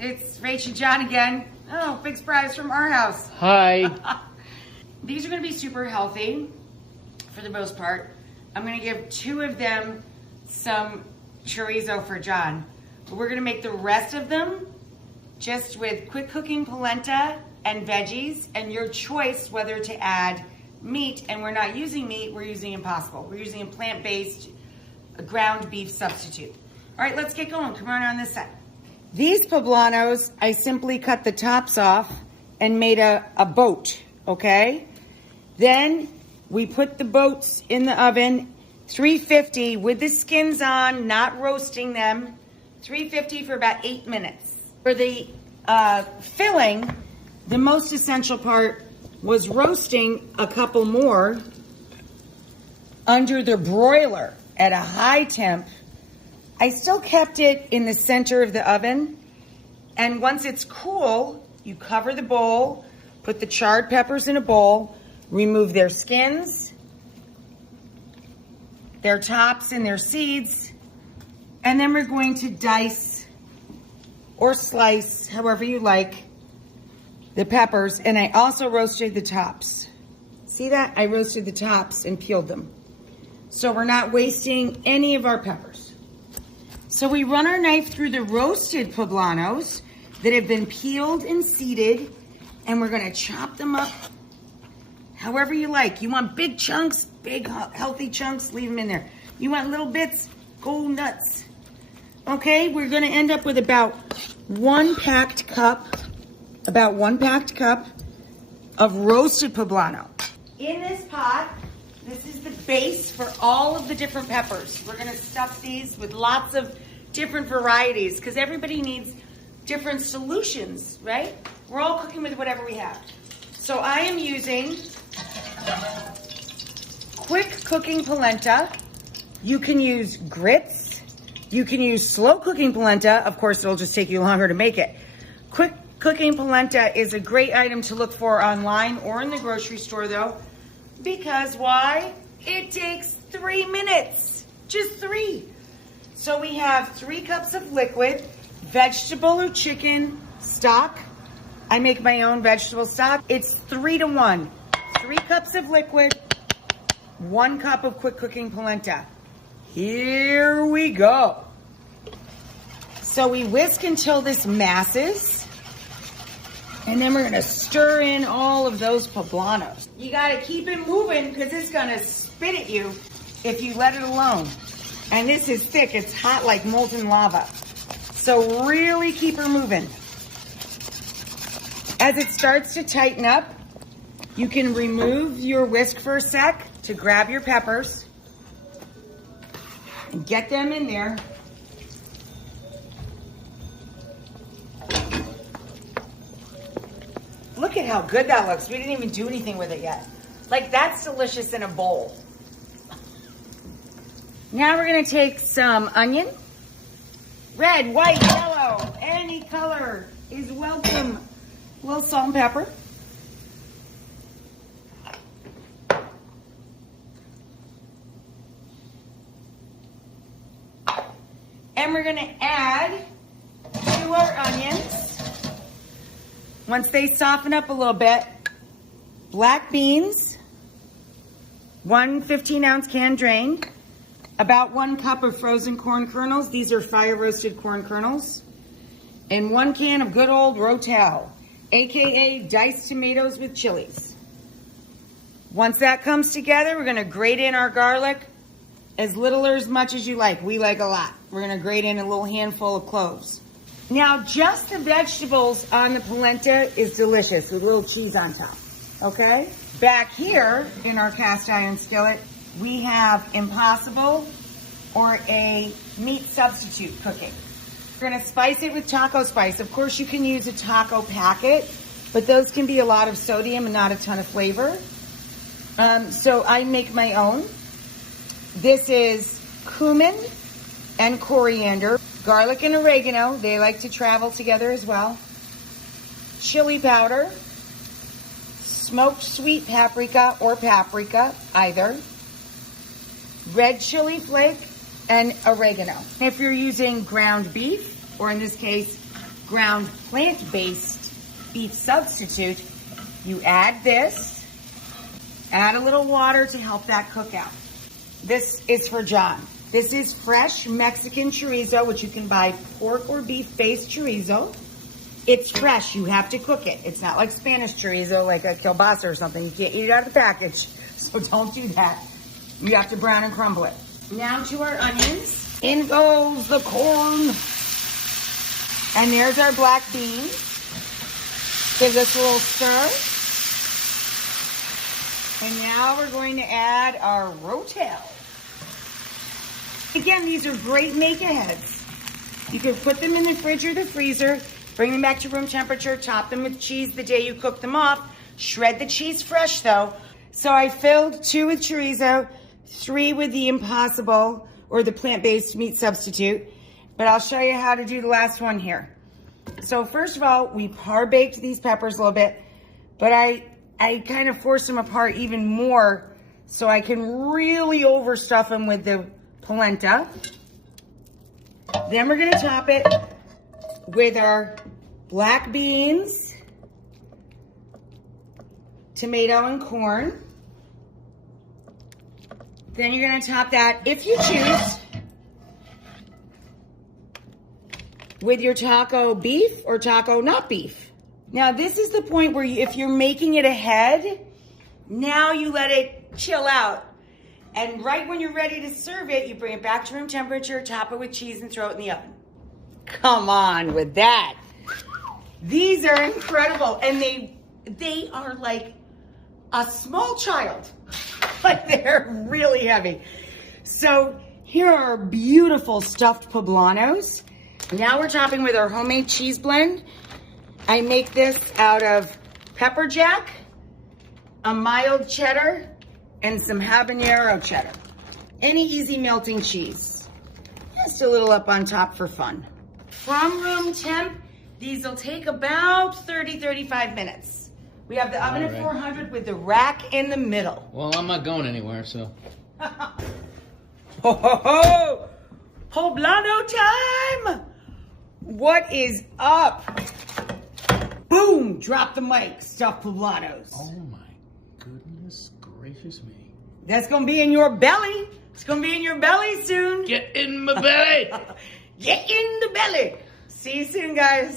It's Rach and John again. Oh, big surprise from our house. Hi. These are gonna be super healthy for the most part. I'm gonna give 2 of them some chorizo for John. But we're gonna make the rest of them just with quick cooking polenta and veggies, and your choice whether to add meat. And we're not using meat, we're using Impossible. We're using a plant-based ground beef substitute. All right, let's get going. Come on this side. These poblanos, I simply cut the tops off and made a boat, okay? Then we put the boats in the oven, 350 with the skins on, not roasting them, 350 for about 8 minutes. For the filling, the most essential part was roasting a couple more under the broiler at a high temp. I still kept it in the center of the oven, and once it's cool, you cover the bowl, put the charred peppers in a bowl, remove their skins, their tops and their seeds, and then we're going to dice or slice, however you like, the peppers. And I also roasted the tops. See that? I roasted the tops and peeled them. So we're not wasting any of our peppers. So we run our knife through the roasted poblanos that have been peeled and seeded, and we're gonna chop them up however you like. You want big chunks, big healthy chunks, leave them in there. You want little bits, go nuts. Okay, we're gonna end up with about one packed cup of roasted poblano. In this pot, this is the base for all of the different peppers. We're gonna stuff these with lots of different varieties because everybody needs different solutions, right? We're all cooking with whatever we have. So I am using quick cooking polenta. You can use grits. You can use slow cooking polenta. Of course, it'll just take you longer to make it. Quick cooking polenta is a great item to look for online or in the grocery store though. Because why? It takes 3 minutes, just 3. So we have 3 cups of liquid, vegetable or chicken stock. I make my own vegetable stock. It's 3 to 1. 3 cups of liquid, 1 cup of quick cooking polenta. Here we go. So we whisk until this masses. And then we're gonna stir in all of those poblanos. You gotta keep it moving because it's gonna spit at you if you let it alone. And this is thick, it's hot like molten lava. So really keep her moving. As it starts to tighten up, you can remove your whisk for a sec to grab your peppers and get them in there. Look at how good that looks. We didn't even do anything with it yet. Like, that's delicious in a bowl. Now we're gonna take some onion. Red, white, yellow, any color is welcome. A little salt and pepper. And we're gonna add to our onions. Once they soften up a little bit, black beans, 1 15-ounce can drain, about 1 cup of frozen corn kernels. These are fire roasted corn kernels. And 1 can of good old Rotel, AKA diced tomatoes with chilies. Once that comes together, we're gonna grate in our garlic, as little or as much as you like. We like a lot. We're gonna grate in a little handful of cloves. Now, just the vegetables on the polenta is delicious with a little cheese on top, okay? Back here in our cast iron skillet, we have Impossible or a meat substitute cooking. We're gonna spice it with taco spice. Of course, you can use a taco packet, but those can be a lot of sodium and not a ton of flavor. So I make my own. This is cumin and coriander. Garlic and oregano, they like to travel together as well. Chili powder, smoked sweet paprika or paprika, either. Red chili flake, and oregano. If you're using ground beef, or in this case, ground plant-based beef substitute, you add this, add a little water to help that cook out. This is for John. This is fresh Mexican chorizo, which you can buy pork or beef-based chorizo. It's fresh, you have to cook it. It's not like Spanish chorizo, like a kielbasa or something. You can't eat it out of the package, so don't do that. You have to brown and crumble it. Now to our onions. In goes the corn. And there's our black beans. Give this a little stir. And now we're going to add our Rotel. Again, these are great make-aheads. You can put them in the fridge or the freezer, bring them back to room temperature, top them with cheese the day you cook them up. Shred the cheese fresh though. So I filled 2 with chorizo, 3 with the Impossible or the plant-based meat substitute. But I'll show you how to do the last one here. So first of all, we par-baked these peppers a little bit, but I kind of forced them apart even more so I can really overstuff them with the polenta. Then we're gonna top it with our black beans, tomato and corn. Then you're gonna top that, if you choose, with your taco beef or taco not beef. Now this is the point where if you're making it ahead, now you let it chill out. And right when you're ready to serve it, you bring it back to room temperature, top it with cheese and throw it in the oven. Come on with that. These are incredible. And they are like a small child, but they're really heavy. So here are beautiful stuffed poblanos. Now we're topping with our homemade cheese blend. I make this out of Pepperjack, a mild cheddar, and some Habanero cheddar. Any easy melting cheese. Just a little up on top for fun. From room temp, these will take about 30-35 minutes. We have the oven at 400 with the rack in the middle. Well, I'm not going anywhere, so. Ho, ho, ho! Poblano time! What is up? Boom! Drop the mic, stuffed poblanos. Oh my goodness gracious me. That's gonna be in your belly. It's gonna be in your belly soon. Get in my belly! Get in the belly. See you soon, guys.